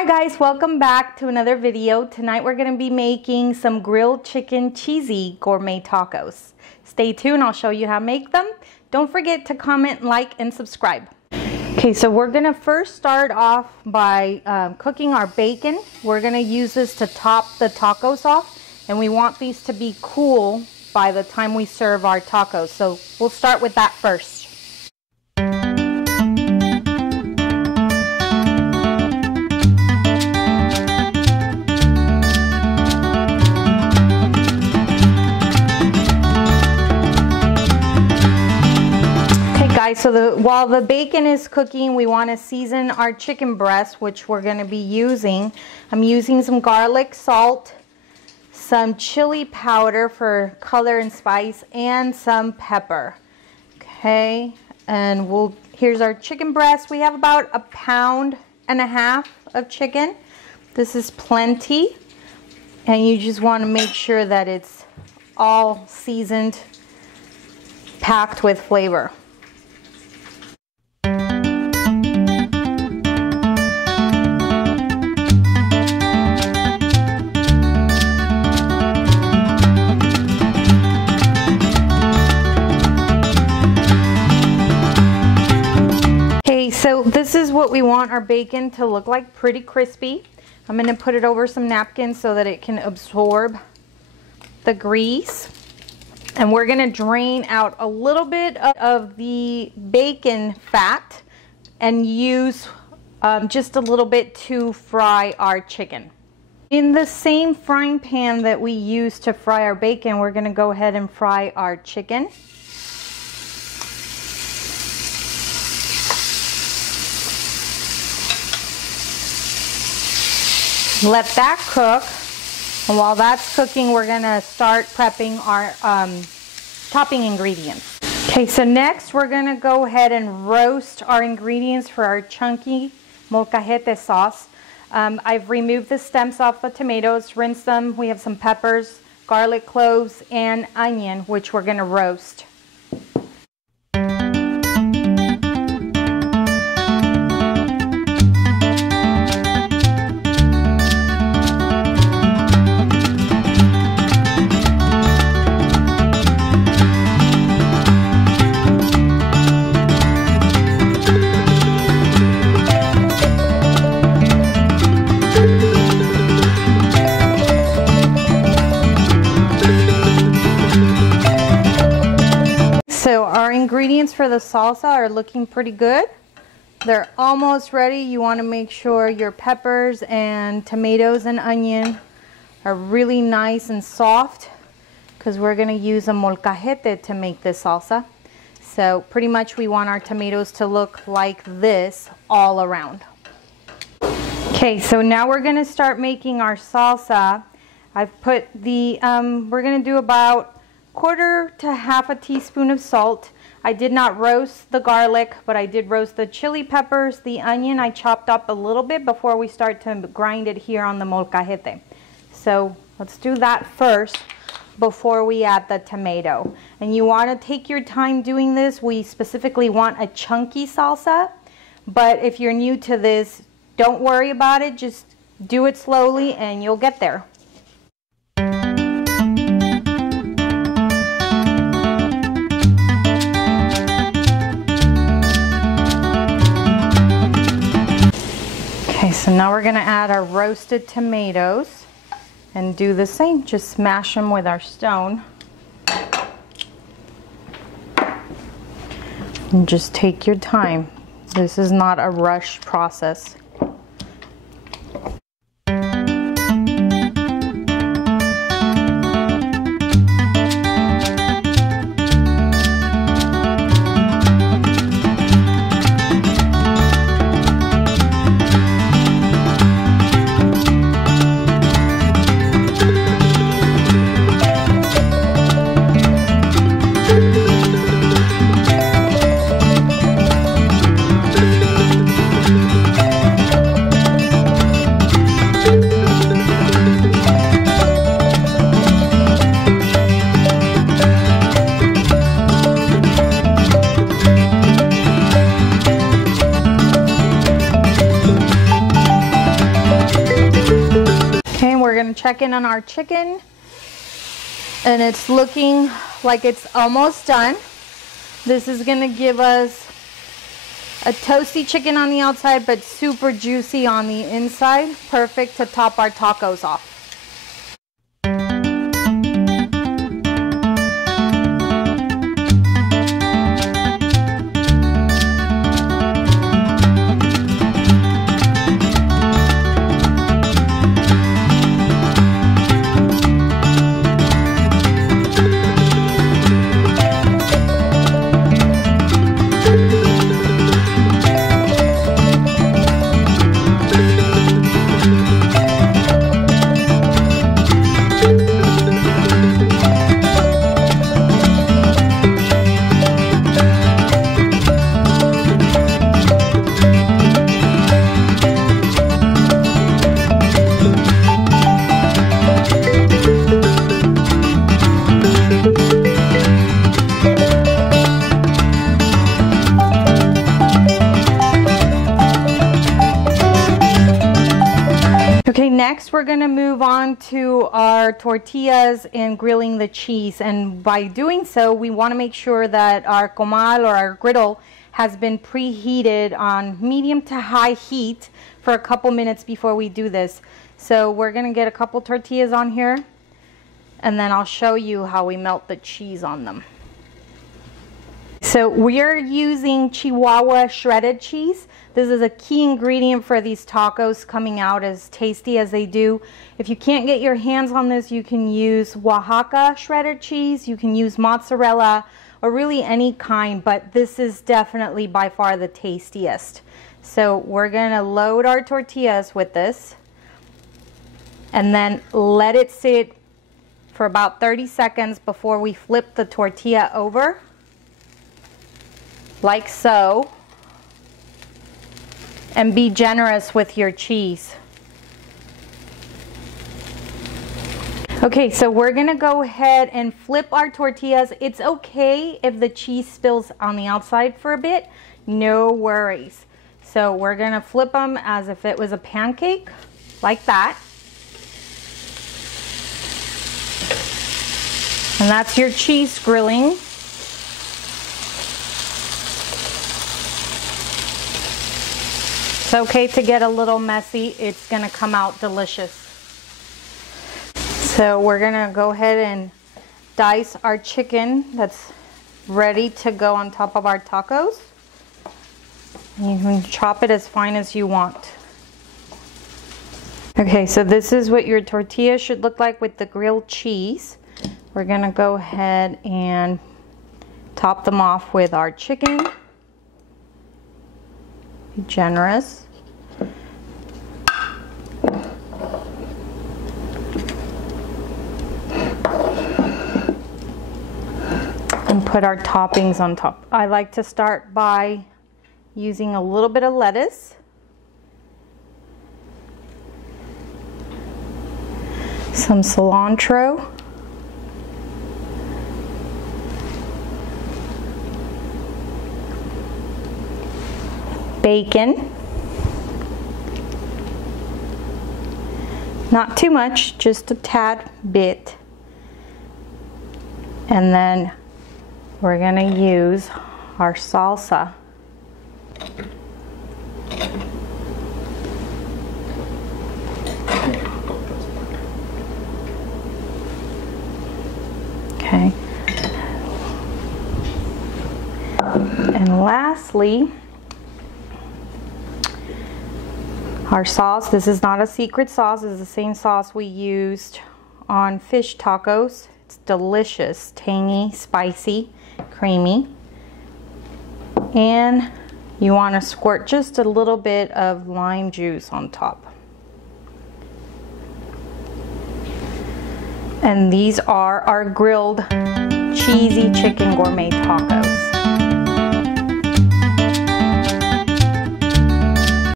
Hi guys, welcome back to another video. Tonight we're going to be making some grilled chicken cheesy gourmet tacos. Stay tuned, I'll show you how to make them. Don't forget to comment, like, and subscribe. Okay, so we're going to first start off by cooking our bacon. We're going to use this to top the tacos off, and we want these to be cool by the time we serve our tacos. So we'll start with that first. So while the bacon is cooking, we want to season our chicken breast, which we're going to be using. I'm using some garlic, salt, some chili powder for color and spice, and some pepper. Okay, and here's our chicken breast. We have about 1.5 pounds of chicken. This is plenty, and you just want to make sure that it's all seasoned, packed with flavor. So this is what we want our bacon to look like, pretty crispy. I'm going to put it over some napkins so that it can absorb the grease. And we're going to drain out a little bit of the bacon fat and use just a little bit to fry our chicken. In the same frying pan that we use to fry our bacon, we're going to go ahead and fry our chicken. Let that cook, and while that's cooking, we're going to start prepping our topping ingredients. Okay, so next we're going to go ahead and roast our ingredients for our chunky molcajete sauce. I've removed the stems off the tomatoes, rinsed them. We have some peppers, garlic cloves, and onion, which we're going to roast. Ingredients for the salsa are looking pretty good. They're almost ready. You want to make sure your peppers and tomatoes and onion are really nice and soft because we're going to use a molcajete to make this salsa. So pretty much we want our tomatoes to look like this all around. Okay, so now we're going to start making our salsa. I've put the, we're going to do about 1/4 to 1/2 teaspoon of salt. I did not roast the garlic, but I did roast the chili peppers. The onion I chopped up a little bit before we start to grind it here on the molcajete. So let's do that first before we add the tomato. And you want to take your time doing this. We specifically want a chunky salsa, but if you're new to this, don't worry about it. Just do it slowly and you'll get there. So now we're going to add our roasted tomatoes and do the same. Just smash them with our stone. And just take your time. This is not a rush process. second on our chicken, and it's looking like it's almost done. This is gonna give us a toasty chicken on the outside, but super juicy on the inside. Perfect to top our tacos off. Next, we're going to move on to our tortillas and grilling the cheese. And by doing so, we want to make sure that our comal or our griddle has been preheated on medium to high heat for a couple minutes before we do this. So we're going to get a couple tortillas on here, and then I'll show you how we melt the cheese on them. So we're using Chihuahua shredded cheese. This is a key ingredient for these tacos coming out as tasty as they do. If you can't get your hands on this, you can use Oaxaca shredded cheese, you can use mozzarella, or really any kind, but this is definitely by far the tastiest. So we're gonna load our tortillas with this and then let it sit for about 30 seconds before we flip the tortilla over, like so. And be generous with your cheese. Okay, so we're gonna go ahead and flip our tortillas. It's okay if the cheese spills on the outside for a bit, no worries. So we're gonna flip them as if it was a pancake, like that. And that's your cheese grilling. It's okay to get a little messy. It's gonna come out delicious. So we're gonna go ahead and dice our chicken that's ready to go on top of our tacos. You can chop it as fine as you want. Okay, so this is what your tortilla should look like with the grilled cheese. We're gonna go ahead and top them off with our chicken. Be generous. And put our toppings on top. I like to start by using a little bit of lettuce, some cilantro, bacon, not too much, just a tad bit, and then we're gonna use our salsa. Okay, and lastly, our sauce. This is not a secret sauce. This is the same sauce we used on fish tacos. It's delicious, tangy, spicy, creamy. And you want to squirt just a little bit of lime juice on top. And these are our grilled cheesy chicken gourmet tacos.